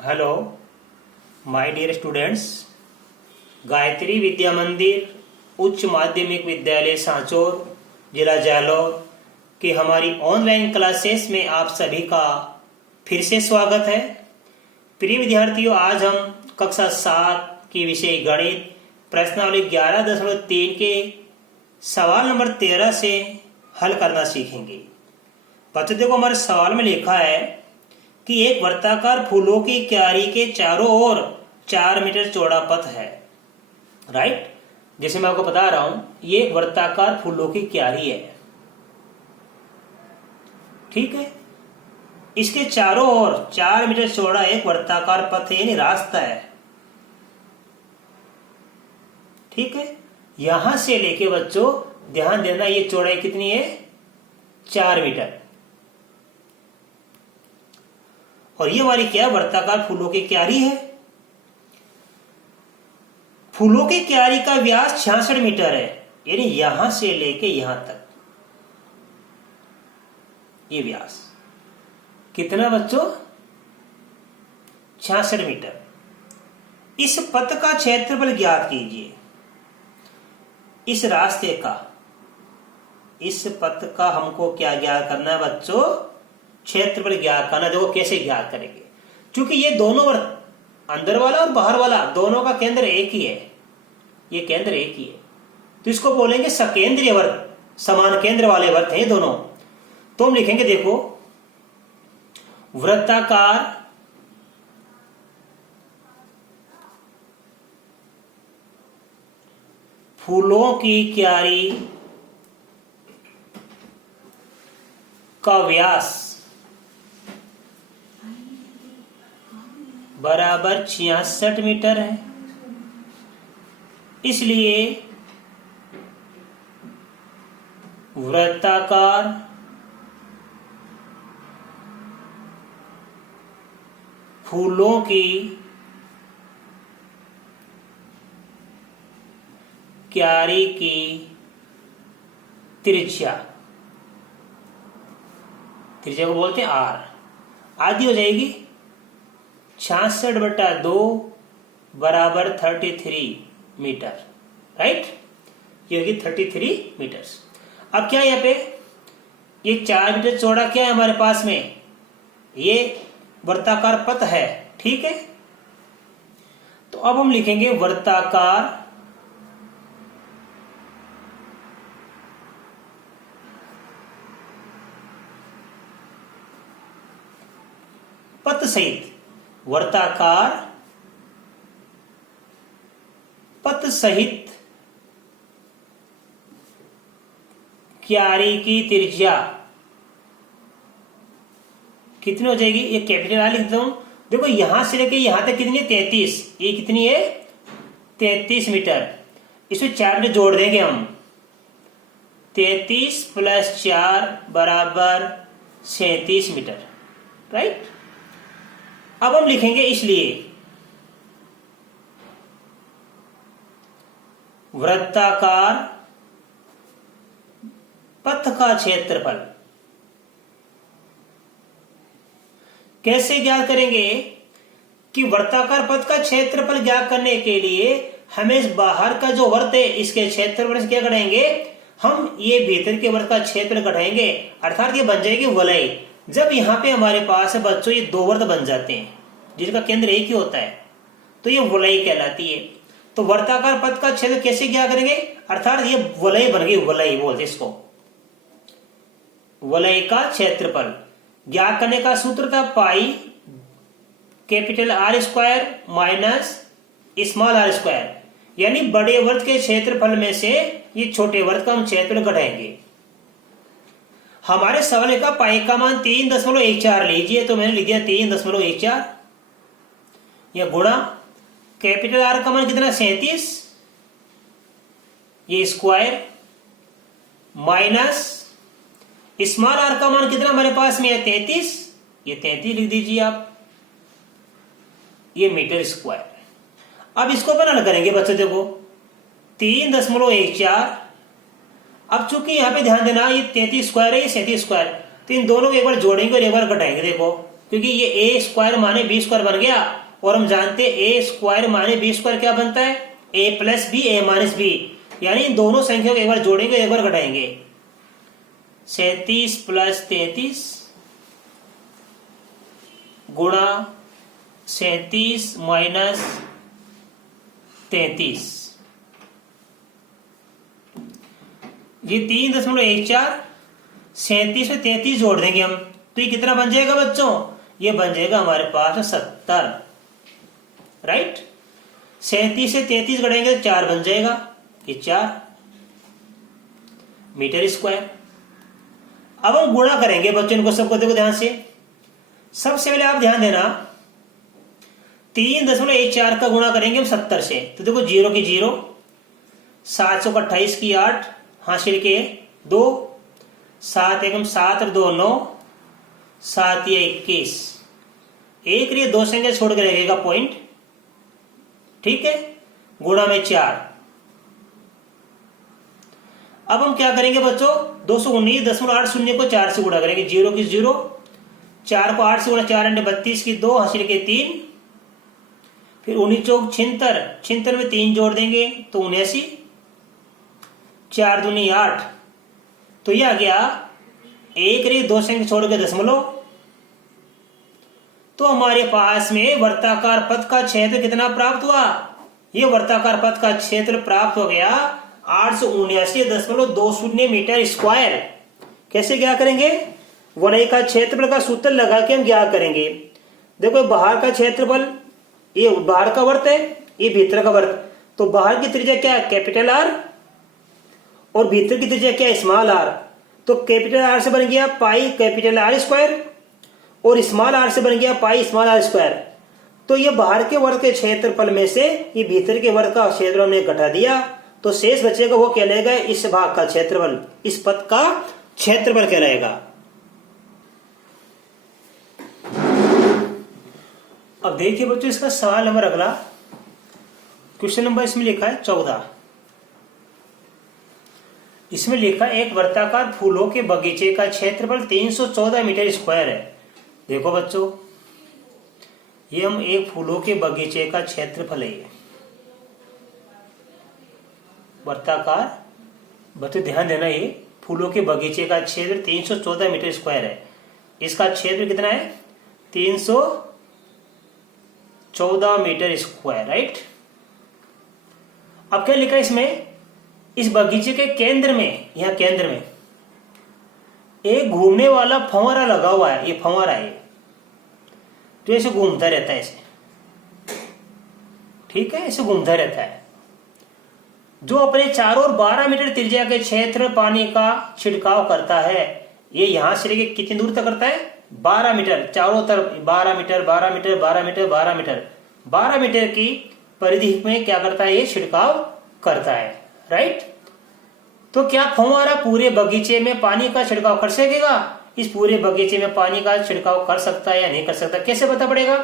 Hello my dear students. Gayatri Vidya Mandir उच्च माध्यमिक विद्यालय सांचौर जिला जालौर की हमारी ऑनलाइन क्लासेस में आप सभी का फिर से स्वागत है। प्रिय विद्यार्थियों, आज हम कक्षा 7 की विषय गणित प्रश्नावली 11.3 के सवाल नंबर 13 से हल करना सीखेंगे। बच्चों देखो, हमारे सवाल में लिखा है कि एक वर्ताकार फूलों की क्यारी के चारों ओर 4 मीटर चौड़ा पथ है। राइट, जैसे मैं आपको बता रहा हूं, ये एक वर्ताकार फूलों की क्यारी है। ठीक है, इसके चारों ओर 4 मीटर चौड़ा एक वर्ताकार पथ है, यानी रास्ता है। ठीक है, यहां से लेके बच्चों ध्यान देना, ये चौड़ाई कितनी है? 4 मीटर। और ये हमारी क्या वर्ताकार फूलों की क्यारी है। फूलों की क्यारी का व्यास 66 मीटर है, यानी यहां से लेके यहां तक ये व्यास कितना बच्चों? 66 मीटर। इस पथ का क्षेत्रफल ज्ञात कीजिए। इस रास्ते का, इस पथ का हमको क्या ज्ञात करना है बच्चों? क्षेत्रफल ज्ञात करना। देखो कैसे ज्ञात करेंगे, क्योंकि ये दोनों वर्त, अंदर वाला और बाहर वाला, दोनों का केंद्र एक ही है। ये केंद्र एक ही है, तो इसको बोलेंगे सकेंद्रीय वर्त, समान केंद्र वाले वर्त हैं दोनों। तो हम लिखेंगे, देखो, वृत्ताकार फूलों की क्यारी का व्यास बराबर 66 मीटर है। इसलिए वृत्ताकार फूलों की क्यारी की त्रिज्या को बोलते हैं आर, आधी हो जाएगी। 66/2 बराबर 33 मीटर। राइट, ये होगी 33 मीटर्स। अब क्या है यहाँ पे? ये 4 मीटर चौड़ा क्या है हमारे पास में? ये वर्ताकार पथ है। ठीक है, तो अब हम लिखेंगे वर्ताकार पथ सहित, वर्ताकार पथ सहित क्यारी की त्रिज्या कितनी हो जाएगी? ये कैपिटल आ लिख देता हूं। देखो, यहां से लेके यहां तक कितनी है? 33। ये कितनी है? 33 मीटर। इसमें 4 मीटर जोड़ देंगे हम। 33 + 4 बराबर 37 मीटर। राइट, अब हम लिखेंगे, इसलिए वृत्ताकार पथ का क्षेत्रफल कैसे ज्ञात करेंगे? कि वृत्ताकार पथ का क्षेत्रफल ज्ञात करने के लिए हमें इस बाहर का जो वर्त है, इसके क्षेत्रफल से क्या घटाएंगे? हम ये भीतर के वर्त का क्षेत्र घटाएंगे, अर्थात ये बन जाएगी वलय। जब यहाँ पे हमारे पास बच्चों ये दो वर्त बन जाते हैं जिनका केंद्र एक ही होता है, तो ये वलय कहलाती है। तो वर्ताकार पथ का क्षेत्र कैसे क्या करेंगे? अर्थात ये वलय बन गई, वलय बोलते इसको। वलय का क्षेत्रफल ज्ञात करने का सूत्र था pi capital R square minus small r square, यानी बड़े वर्त के क्षेत्रफल में से ये छोटे वर्त का हम क्षेत्रफल घटाएंगे। हमारे सवाल का पाई का मान 3.14 लीजिए, तो मैंने लिख दिया 3.14। यह गुणा कैपिटल R का मान कितना? 37, ये स्क्वायर माइनस स्मॉल r का मान कितना हमारे पास में है? 33, ये 33 लिख दीजिए आप, ये मीटर स्क्वायर। अब इसको अपन हल करेंगे बच्चों। देखो, 3.14। अब चूंकि यहाँ पे ध्यान देना, ये 33 स्क्वायर है, ये 37 स्क्वायर, तो इन दोनों को एक बार जोड़ेंगे और एक बार घटाएंगे। देखो, क्योंकि ये ए स्क्वायर माने बी स्क्वायर बन गया, और हम जानते हैं ए स्क्वायर माने बी स्क्वायर क्या बनता है, ए प्लस बी ए माइनस बी, यानी इन दोनों संख्याओं को एक बार जोड़ेंगे एक बार घटाएंगे। 37 प्लस 33 गुणा 37 माइनस 33, ये 3.14, 37 में 33 जोड़ देंगे हम, तो ये कितना बन जाएगा बच्चों, ये बन जाएगा हमारे पास 70, राइट। 37 से 33 घटाएंगे तो 4 बन जाएगा, ये 4 मीटर स्क्वायर। अब हम गुणा करेंगे बच्चों, इनको सबको देखो ध्यान से। सबसे पहले आप ध्यान देना, 3.14 का गुणा करेंगे हम 70 से, तो देखो 0 की 0, 700 का 28 की 8, हासिल के 2, 7 एकम 7 और 2 9, 7 या 21, एक लिए दो संख्या छोड़ के रहेगा पॉइंट, ठीक है, गुणा में 4। अब हम क्या करेंगे बच्चों, 219.80 को 4 से गुणा करेंगे, 0 की 0, 4 को 8 से गुणा, 4 अंडे 32 की 2, हासिल के 3, फिर 19 चौक 76, 76 में 3 जोड़ देंगे तो 79, 4 दूनी 8, तो ये आ गया एक रे दो संख्या छोड़ के दशमलव। तो हमारे पास में वर्ताकार पथ का क्षेत्र कितना प्राप्त हुआ, ये वर्ताकार पथ का क्षेत्र प्राप्त हो गया 879.20 मीटर स्क्वायर। कैसे क्या करेंगे, वलय का क्षेत्रफल का सूत्र लगा के हम क्या करेंगे। देखो बाहर का क्षेत्रफल, ये बाहर का वर्त है, ये भीतर का वर्त, तो बाहर की त्रिज्या क्या है, कैपिटल आर, और भीतर की त्रिज्या क्या है, स्मॉल आर। तो कैपिटल आर से बन गया पाई कैपिटल आर स्क्वायर, और स्मॉल आर से बन गया पाई स्मॉल आर स्क्वायर। तो ये बाहर के वर्ग के क्षेत्रफल में से ये भीतर के वर्ग का क्षेत्रफल हमने घटा दिया, तो शेष बचेगा वो कहलाएगा इस भाग का क्षेत्रफल, इस पथ का क्षेत्रफल कहलाएगा। अब देखिए बच्चों, इसका सवाल नंबर अगला, क्वेश्चन नंबर इसमें लिखा है 14। इसमें लिखा एक वर्ताकार फूलों के बगीचे का क्षेत्रफल 314 मीटर स्क्वायर है। देखो बच्चों, ये हम एक फूलों के बगीचे का क्षेत्रफल है, वर्ताकार, बच्चों ध्यान देना, ये फूलों के बगीचे का क्षेत्र 314 मीटर स्क्वायर है। इसका क्षेत्र कितना है, 314 मीटर स्क्वायर, राइट। अब क्या लिखा है इसमें, इस बगीचे के केंद्र में, यहां केंद्र में एक घूमने वाला फंवारा लगा हुआ है, ये फंवारा है, तो ऐसे घूमता रहता है ऐसे, ठीक है, ऐसे घूमता रहता है, जो अपने चारों ओर 12 मीटर त्रिज्या के क्षेत्र में पानी का छिड़काव करता है। ये यहां से लेके कितनी दूर तक करता है, 12 मीटर, चारों तरफ 12 metre 12 metre 12 metre 12 metre 12 metre की परिधि में क्या करता है, ये छिड़काव करता है, राइट। तो क्या फंवारा पूरे बगीचे में पानी का छिड़काव कर सकेगा, इस पूरे बगीचे में पानी का छिड़काव कर सकता है या नहीं कर सकता, कैसे पता पड़ेगा।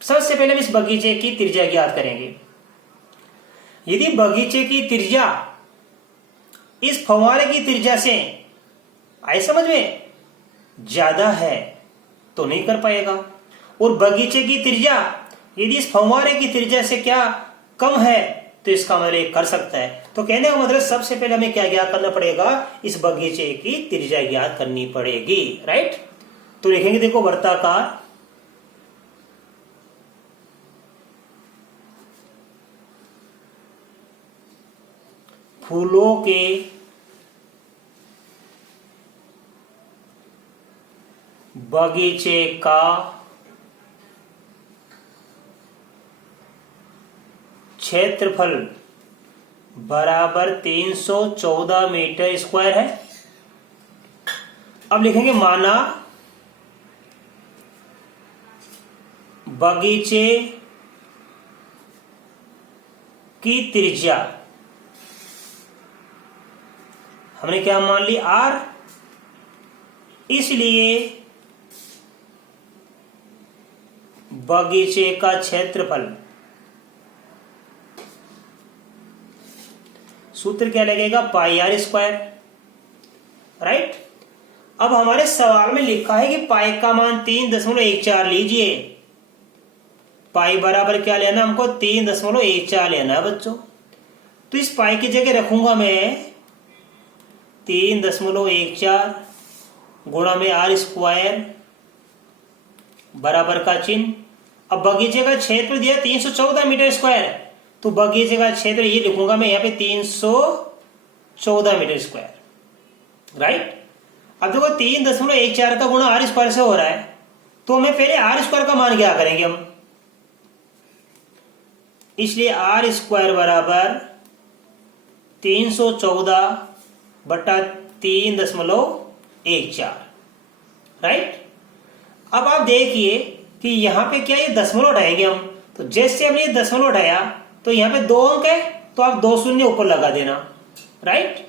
सबसे पहले हम इस बगीचे की त्रिज्या ज्ञात करेंगे। यदि बगीचे की त्रिज्या इस फव्वारे की त्रिज्या से, आए समझ में, ज्यादा है तो नहीं कर पाएगा, और बगीचे की त्रिज्या यदि इस फव्वारे की त्रिज्या से क्या कम है तो इसका मतलब कर सकता है। तो कहने का मतलब सबसे पहले हमें क्या ज्ञात करना पड़ेगा, इस बगीचे की त्रिज्या ज्ञात करनी पड़ेगी, राइट। तो लिखेंगे, देखो वर्ताकार फूलों के बगीचे का क्षेत्रफल बराबर 314 मीटर स्क्वायर है। अब लिखेंगे, माना बगीचे की त्रिज्या, हमने क्या मान ली, आर, इसलिए बगीचे का क्षेत्रफल, सूत्र क्या लगेगा, पाई आर स्क्वायर, राइट। अब हमारे सवाल में लिखा है कि पाई का मान 3.14 लीजिए। पाई बराबर क्या लेना हमको? 3.14 लेना है बच्चों। तो इस पाई की जगह रखूंगा मैं 3.14 गुणा में आर स्क्वायर बराबर का चिन्ह। अब बगीचे का क्षेत्र दिया 314 मीटर स्क्वायर, तो बगीचे का क्षेत्र ये लिखूंगा मैं यहाँ पे 314 मीटर स्क्वायर, राइट। अब देखो 3.14 का गुणा आर स्क्वायर से हो रहा है, तो हमें पहले आर स्क्वायर का मान क्या करेंगे हम, इसलिए आर स्क्वायर बराबर 314 बटा 3.14, राइट। अब आप देखिए कि यहां पे क्या ये दशमलव उठाएंगे हम, तो जैसे हमने ये दशमलव उठाया तो यहां पे 2 अंक है, तो आप 2 शून्य ऊपर लगा देना, राइट।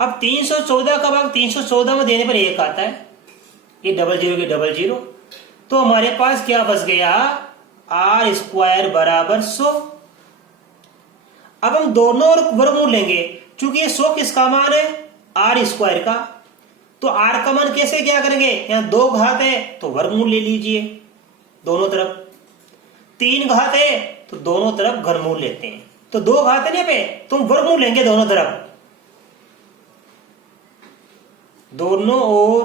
अब 314 का भाग 314 में देने पर 1 आता है, ये डबल जीरो के डबल जीरो, तो हमारे पास क्या बच गया, आर स्क्वायर बराबर 100। अब हम दोनों और वर्गमूल लेंगे, चूंकि ये 100 किसका मान है, आर स्क्वायर का, तो आर का मान कैसे क्या करेंगे, यहां 2 घात है तो वर्गमूल ले लीजिए दोनों तरफ, 3 घात है तो दोनों तरफ घनमूल लेते हैं, तो 2 घात है ना पे तो वर्गमूल लेंगे दोनों तरफ, दोनों ओर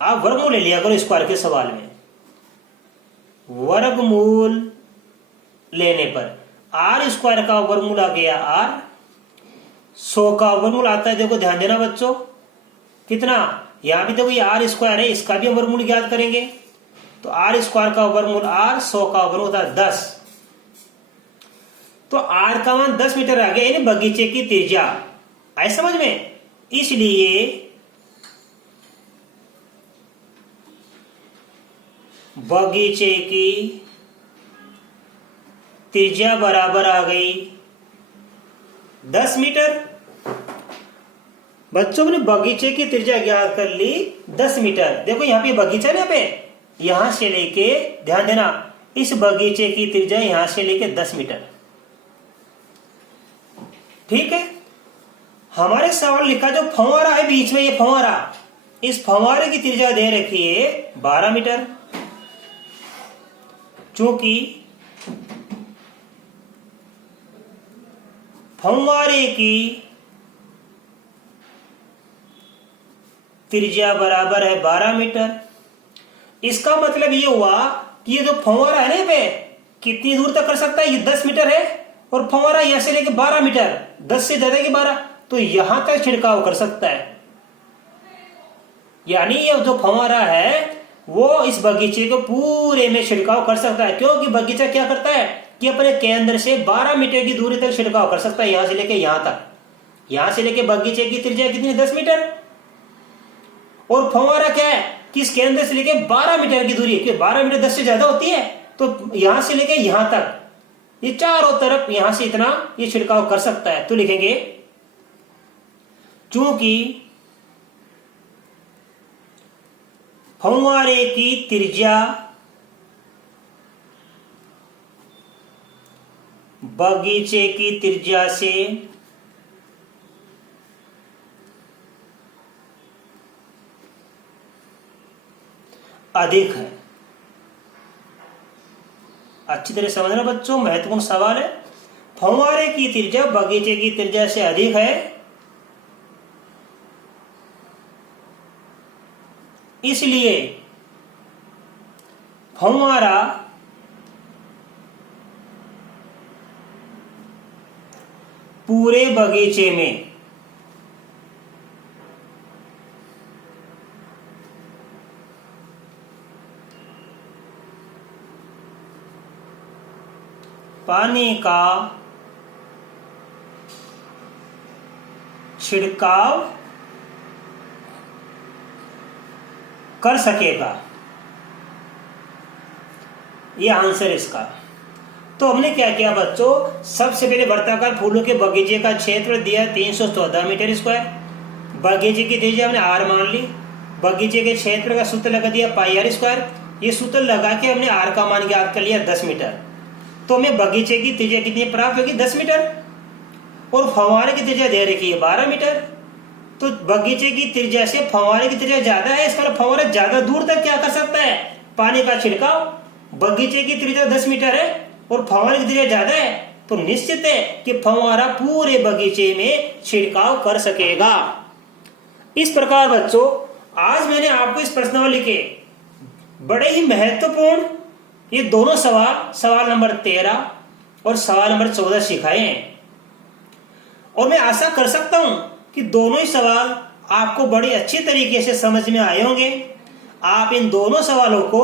आप वर्गमूल ले लिया करो स्क्वायर के सवाल में। वर्गमूल लेने पर आर स्क्वायर का वर्गमूल आ गया आर, 100 का वर्गमूल आता है, देखो ध्यान देना बच्चों कितना, यहां भी देखो ये आर स्क्वायर है, इसका भी हम वर्गमूल ज्ञात करेंगे, तो आर स्क्वायर का वर्गमूल आर, 100 का वर्गमूल होता है 10, तो आर का मान 10 मीटर आ गया, यानी बगीचे की त्रिज्या, आए समझ में। इसलिए बगीचे की त्रिज्या बराबर आ गई 10 मीटर। बच्चों ने बगीचे की त्रिज्या ज्ञात कर ली 10 मीटर। देखो यहाँ पे बगीचा ना, पे यहां से लेके, ध्यान देना, इस बगीचे की त्रिज्या यहां से लेके 10 मीटर, ठीक है। हमारे सवाल लिखा जो फंवारा है बीच में, ये फंवारा, इस फंवारे की त्रिज्या दे रखी है 12 मीटर। चूंकि फंवारे की त्रिज्या बराबर है 12 मीटर, इसका मतलब ये हुआ कि ये जो फंवारा है ना पे कितनी दूर तक कर सकता है, ये 10 मीटर है और फंवारा यहां से लेके 12 मीटर, 10 से ज्यादा कि 12, तो यहां तक छिड़काव कर सकता है। यानी ये जो फंवारा है वो इस बगीचे को पूरे में छिड़काव कर सकता है, क्योंकि बगीचा क्या करता है कि अपने केंद्र से 12 मीटर की दूरी तक छिड़काव कर सकता है, यहां से लेके यहां तक। यहां से लेके बगीचे की त्रिज्या कितनी, 10 मीटर, और फंवारा क्या है कि इस केंद्र से लेके 12 मीटर की दूरी, क्योंकि 12 मीटर 10 से ज्यादा होती है, तो यहां से लेके यहां तक ये चारों तरफ यहां से इतना ये छिड़काव कर सकता है। तो लिखेंगे चूंकि फंवारे की त्रिज्या बगीचे की त्रिज्या से अधिक है। अच्छी तरह समझना बच्चों, महत्वपूर्ण सवाल है। फंवारे की त्रिज्या बगीचे की त्रिज्या से अधिक है, इसलिए फंवारा पूरे बगीचे में पानी का छिड़काव कर सकेगा, यह आंसर इसका। तो हमने क्या किया बच्चों, सबसे पहले वर्ताकार फूलों के बगीचे का क्षेत्र दिया 314 मीटर स्क्वायर, बगीचे की त्रिज्या हमने आर मान ली, बगीचे के क्षेत्र का सूत्र लगा दिया पाई आर स्क्वायर, ये सूत्र लगा के हमने आर का मान ज्ञात कर लिया 10 मीटर। तो हमें बगीचे की त्रिज्या कितनी प्राप्त होगी, 10 मीटर, और फंवारे की त्रिज्या दे रखी है 12 मीटर। तो बगीचे की त्रिज्या से फव्वारे की त्रिज्या ज्यादा है, इसका मतलब फव्वारा ज्यादा दूर तक क्या कर सकता है, पानी का छिड़काव। बगीचे की त्रिज्या 10 मीटर है और फव्वारे की त्रिज्या ज्यादा है, तो निश्चित है कि फव्वारा पूरे बगीचे में छिड़काव कर सकेगा। इस प्रकार बच्चों, आज मैंने आपको इस प्रश्नावली के बड़े ही महत्वपूर्ण ये दोनों सवाल नंबर 13 और सवाल नंबर 14 सिखाए हैं। और मैं आशा कर सकता हूं कि दोनों ही सवाल आपको बड़ी अच्छी तरीके से समझ में आए होंगे। आप इन दोनों सवालों को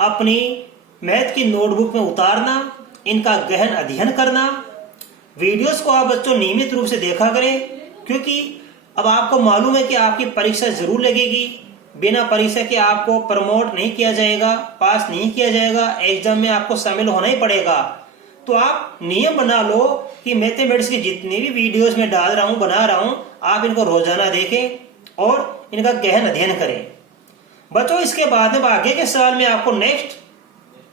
अपनी मैथ की नोटबुक में उतारना, इनका गहन अध्ययन करना। वीडियोस को आप बच्चों नियमित रूप से देखा करें, क्योंकि अब आपको मालूम है कि आपकी परीक्षा जरूर लगेगी। बिना परीक्षा के आपको प्रमोट नहीं किया जाएगा, पास नहीं किया जाएगा, एग्जाम में आपको शामिल होना ही पड़ेगा। तो आप नियम बना लो कि मैथमेटिक्स की जितनी भी वीडियोस में डाल रहा हूं, बना रहा हूं, आप इनको रोजाना देखें और इनका गहन अध्ययन करें। बच्चों, इसके बाद में आगे के सवाल में आपको नेक्स्ट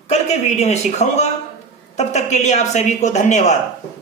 कल के वीडियो में सिखाऊंगा। तब तक के लिए आप सभी को धन्यवाद।